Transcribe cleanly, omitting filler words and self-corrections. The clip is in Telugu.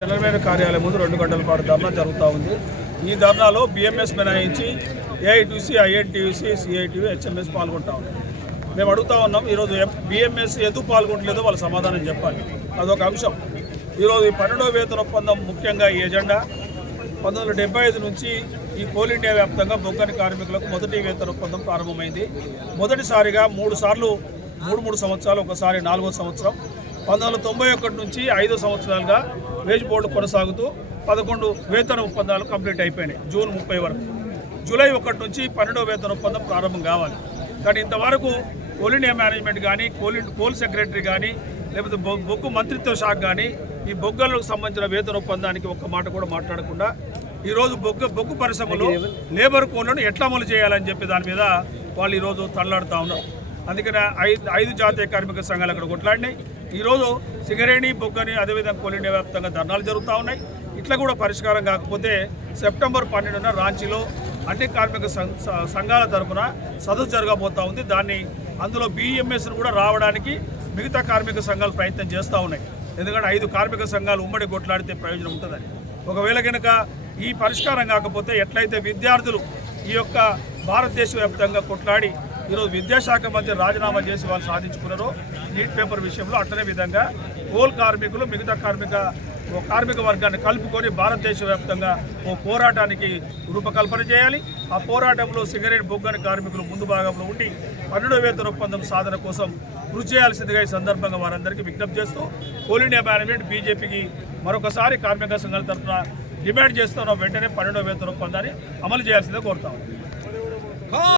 జనరల్ కార్యాలయం ముందు 2 గంటల పాటు ధర్నా జరుగుతూ ఉంది. ఈ ధర్నాలో బిఎంఎస్ మినహాయించి ఏఐటీసీ, ఐఎన్టీయూసీ, సిఐటియు, హెచ్ఎంఎస్ పాల్గొంటా ఉన్నాయి. మేము అడుగుతా ఉన్నాం, ఈరోజు బిఎంఎస్ ఎందుకు పాల్గొనలేదో వాళ్ళు సమాధానం చెప్పాలి. అదొక అంశం. ఈరోజు ఈ 12వ వేతన ఒప్పందం ముఖ్యంగా ఈ ఎజెండా 1975 నుంచి ఈ కోల్ ఇండియా వ్యాప్తంగా బొగ్గని కార్మికులకు మొదటి వేతన ఒప్పందం ప్రారంభమైంది. మొదటిసారిగా 3 సార్లు 3 సంవత్సరాలు, ఒకసారి 4వ సంవత్సరం 1991 నుంచి 5 సంవత్సరాలుగా వేజ్ బోర్డు కొనసాగుతూ 11 వేతన ఒప్పందాలు కంప్లీట్ అయిపోయినాయి. జూన్ 30 వరకు. జూలై 1 నుంచి 12వ వేతన ఒప్పందం ప్రారంభం కావాలి. కానీ ఇంతవరకు కోల్ ఇండియా మేనేజ్మెంట్ కానీ, కోల్ సెక్రటరీ కానీ, లేకపోతే బొగ్గు మంత్రిత్వ శాఖ కానీ ఈ బొగ్గలకు సంబంధించిన వేతన ఒప్పందానికి ఒక్క మాట కూడా మాట్లాడకుండా ఈరోజు బొగ్గు పరిశ్రమలో లేబర్ కోడ్లను ఎట్లా అమలు చేయాలని చెప్పి దాని మీద వాళ్ళు ఈరోజు తనలాడుతూ ఉన్నారు. అందుకనే 5 జాతీయ కార్మిక సంఘాలు అక్కడ కొట్లాడినాయి. ఈరోజు సింగరేణి, బొగ్గని, అదేవిధంగా కోల్ ఇండియా వ్యాప్తంగా ధర్నాలు జరుగుతూ ఉన్నాయి. ఇట్లా కూడా పరిష్కారం కాకపోతే సెప్టెంబర్ 12న రాంచీలో అన్ని కార్మిక సంఘాల తరఫున సదస్సు జరగబోతూ ఉంది. అందులో బిఎంఎస్ను కూడా రావడానికి మిగతా కార్మిక సంఘాలు ప్రయత్నం చేస్తూ ఉన్నాయి. ఎందుకంటే 5 కార్మిక సంఘాలు ఉమ్మడి కొట్లాడితే ప్రయోజనం ఉంటుందని. ఒకవేళ కనుక ఈ పరిష్కారం కాకపోతే ఎట్లయితే విద్యార్థులు ఈ యొక్క భారతదేశ వ్యాప్తంగా కొట్లాడి ఈరోజు విద్యాశాఖ మంత్రి రాజీనామా చేసి వాళ్ళు సాధించుకున్నారో నీట్ పేపర్ విషయంలో, అట్లనే విధంగా కోల్ కార్మికులు మిగతా కార్మిక వర్గాన్ని కలుపుకొని భారతదేశ వ్యాప్తంగా ఓ పోరాటానికి రూపకల్పన చేయాలి. ఆ పోరాటంలో సింగరేణి, బొగ్గని కార్మికులు ముందు భాగంలో ఉండి 12వ వేతన ఒప్పందం సాధన కోసం కృషి చేయాల్సిందిగా ఈ సందర్భంగా వారందరికీ విజ్ఞప్తి చేస్తూ కోల్ ఇండియా మేనేజ్మెంట్ బీజేపీకి మరొకసారి కార్మిక సంఘాల తరఫున డిమాండ్ చేస్తున్నాం, వెంటనే 12వ వేతన ఒప్పందాన్ని అమలు చేయాల్సిందిగా కోరుతాం.